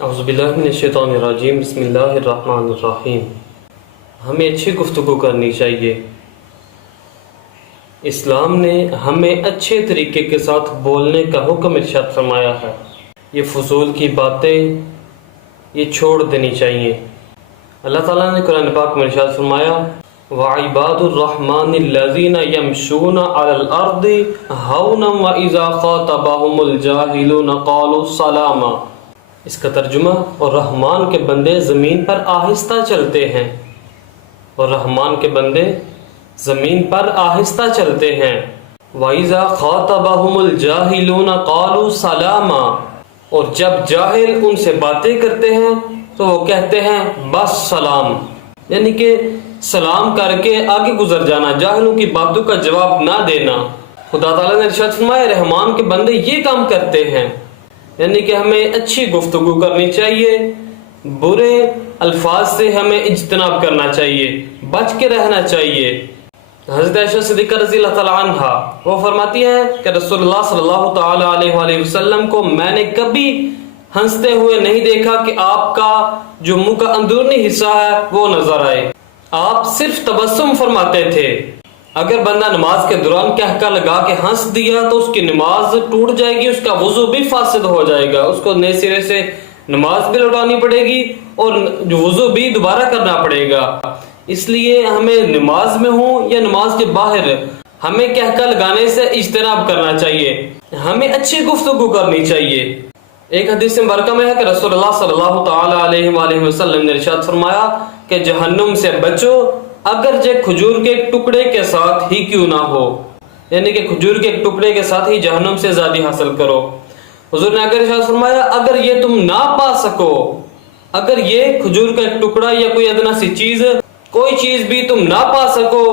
اعوذ باللہ من الشیطان الرجیم بسم اللہ الرحمن الرحیم۔ ہمیں اچھی گفتگو کرنی چاہیے۔ اسلام نے ہمیں اچھے طریقے کے ساتھ بولنے کا حکم ارشاد فرمایا ہے۔ یہ فضول کی باتیں یہ چھوڑ دینی چاہیے۔ اللہ تعالیٰ نے قرآن پاک میں ارشاد فرمایا وَعِبَادُ الرَّحْمَنِ الَّذِينَ يَمْشُونَ عَلَى الْأَرْضِ هَوْنًا وَإِذَا خَاطَبَهُمُ الْجَاهِلُونَ قَالُوا سَلَامًا۔ اس کا ترجمہ، اور رحمان کے بندے زمین پر آہستہ چلتے ہیں، اور رحمان کے بندے زمین پر آہستہ چلتے ہیں۔ وَإِذَا خَاطَبَهُمُ الْجَاهِلُونَ قَالُوا سَلَامًا، اور جب جاہل ان سے باتیں کرتے ہیں تو وہ کہتے ہیں بس سلام، یعنی کہ سلام کر کے آگے گزر جانا، جاہلوں کی باتوں کا جواب نہ دینا۔ خدا تعالیٰ نے ارشاد فرمایا رحمان کے بندے یہ کام کرتے ہیں، یعنی کہ ہمیں اچھی گفتگو کرنی چاہیے، برے الفاظ سے ہمیں اجتناب کرنا چاہیے، بچ کے رہنا چاہیے۔ حضرت عائشہ صدیقہ رضی اللہ تعالیٰ عنہا وہ فرماتی ہیں کہ رسول اللہ صلی اللہ تعالیٰ علیہ وآلہ وسلم کو میں نے کبھی ہنستے ہوئے نہیں دیکھا کہ آپ کا جو منہ کا اندرونی حصہ ہے وہ نظر آئے، آپ صرف تبسم فرماتے تھے۔ اگر بندہ نماز کے دوران کہکا لگا کے ہنس دیا تو اس کی نماز ٹوٹ جائے گی، اس کا وضو بھی فاسد ہو جائے گا، اس کو نئے سرے سے نماز بھی لوٹانی پڑے گی اور وضو بھی دوبارہ کرنا پڑے گا۔ اس لیے ہمیں نماز میں ہوں یا نماز کے باہر ہمیں کہکا لگانے سے اجتناب کرنا چاہیے، ہمیں اچھی گفتگو کرنی چاہیے۔ ایک حدیث مبارکہ میں ہے کہ رسول اللہ صلی اللہ تعالی علیہ وآلہ وسلم نے ارشاد فرمایا کہ جہنم سے بچو اگرچہ کھجور کے ایک ٹکڑے کے ساتھ ہی کیوں نہ ہو، یعنی کہ کھجور کے ایک ٹکڑے کے ساتھ ہی جہنم سے آزادی حاصل کرو۔ حضور نے اگر ارشاد فرمایا اگر یہ تم نہ پا سکو، اگر یہ کھجور کا ایک ٹکڑا یا کوئی ادنا سی چیز، کوئی چیز بھی تم نہ پا سکو،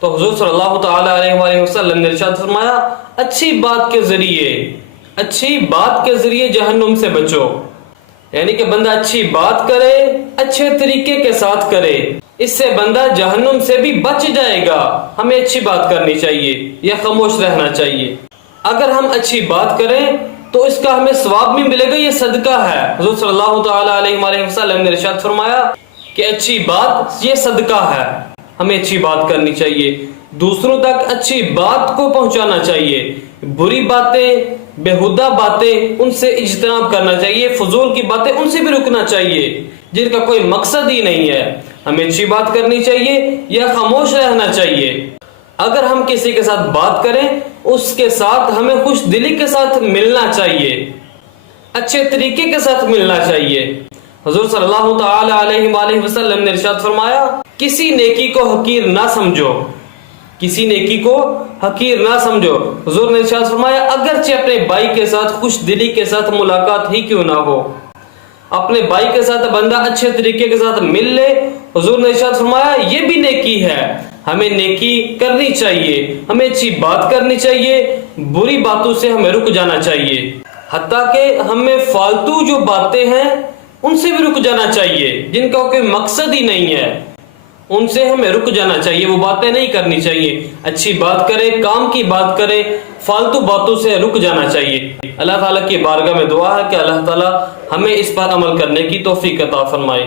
تو حضور صلی اللہ تعالی علیہ وآلہ وسلم نے ارشاد فرمایا اچھی بات کے ذریعے جہنم سے بچو، یعنی کہ بندہ اچھی بات کرے، اچھے طریقے کے ساتھ کرے، اس سے بندہ جہنم سے بھی بچ جائے گا۔ ہمیں اچھی بات کرنی چاہیے یا خاموش رہنا چاہیے۔ اگر ہم اچھی بات کریں تو اس کا ہمیں ثواب بھی ملے گا، یہ صدقہ ہے۔ حضور صلی اللہ تعالی علیہ وآلہ وسلم نے ارشاد فرمایا کہ اچھی بات یہ صدقہ ہے۔ ہمیں اچھی بات کرنی چاہیے، دوسروں تک اچھی بات کو پہنچانا چاہیے، بری باتیں بےہودہ باتیں ان سے اجتناب کرنا چاہیے، فضول کی باتیں ان سے بھی رکنا چاہیے جن کا کوئی مقصد ہی نہیں ہے۔ ہمیں اچھی بات کرنی چاہیے یا خاموش رہنا چاہیے۔ اگر ہم کسی کے ساتھ بات کریں اس کے ساتھ ہمیں خوش دلی کے ساتھ ملنا چاہیے، اچھے طریقے کے ساتھ ملنا چاہیے۔ حضور صلی اللہ تعالی علیہ وآلہ وسلم نے ارشاد فرمایا کسی نیکی کو حقیر نہ سمجھو، کسی نیکی کو حقیر نہ سمجھو۔ حضور نے ارشاد فرمایا اگرچہ اپنے بھائی کے ساتھ خوش دلی کے ساتھ ملاقات ہی کیوں نہ ہو، اپنے بھائی کے ساتھ بندہ اچھے طریقے کے ساتھ مل لے، حضور نے ارشاد فرمایا یہ بھی نیکی ہے۔ ہمیں نیکی کرنی چاہیے، ہمیں اچھی بات کرنی چاہیے، بری باتوں سے ہمیں رک جانا چاہیے، حتیٰ کہ ہمیں فالتو جو باتیں ہیں ان سے بھی رک جانا چاہیے جن کا کوئی مقصد ہی نہیں ہے، ان سے ہمیں رک جانا چاہیے، وہ باتیں نہیں کرنی چاہیے۔ اچھی بات کرے، کام کی بات کرے، فالتو باتوں سے رک جانا چاہیے۔ اللہ تعالیٰ کی بارگاہ میں دعا ہے کہ اللہ تعالیٰ ہمیں اس پر عمل کرنے کی توفیق عطا فرمائے۔